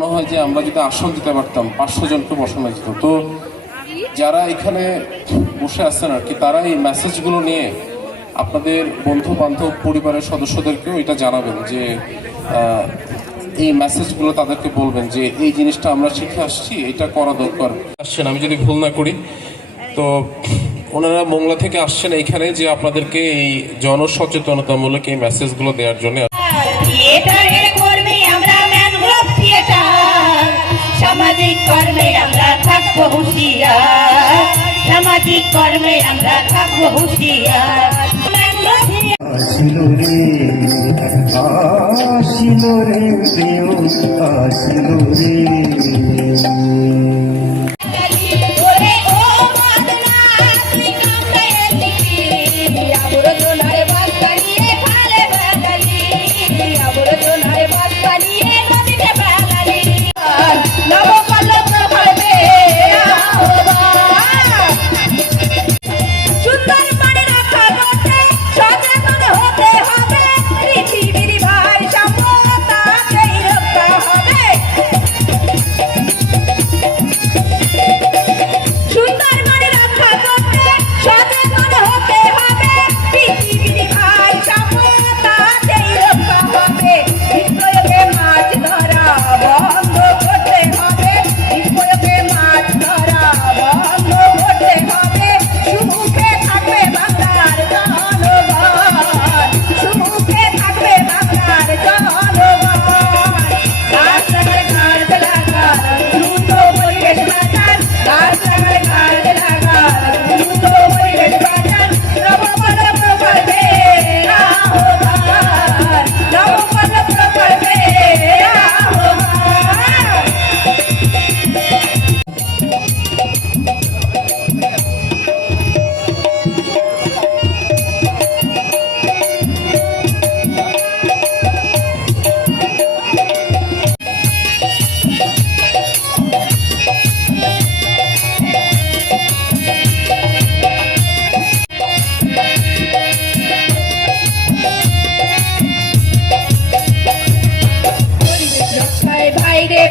মনে হয় যে আমরা যদি আসন দিতে পারতাম 500 জনকে বসানো যেত। তো যারা এখানে বসে আছেন আর কি, তারা এই মেসেজগুলো নিয়ে আপনাদের বন্ধু বান্ধব পরিবারের সদস্যদেরকেও এটা জানাবেন যে এই মেসেজগুলো তাদেরকে বলবেন যে এই জিনিসটা আমরা শিখে আসছি, এটা করা দরকার। আসছেন, আমি যদি ভুল না করি তো ওনারা মোংলা থেকে আসছেন এইখানে যে আপনাদেরকে এই জনসচেতনতামূলক এই মেসেজগুলো দেওয়ার জন্য। সামাজিক কর্মে আমরা থাকবো হুঁশিয়ার, সামাজিক কর্মে আমরা থাকবো হুঁশিয়ার। আসিল রে আসিল রে প্রিয় আসিল রে।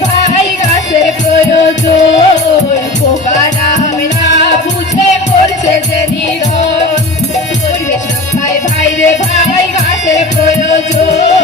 ভাই গাছের প্রয়োজন, পোকারা আমরা বুঝে করছে যে নিধন। পরিবেশ রক্ষায় ভাই রে ভাই গাছের প্রয়োজন।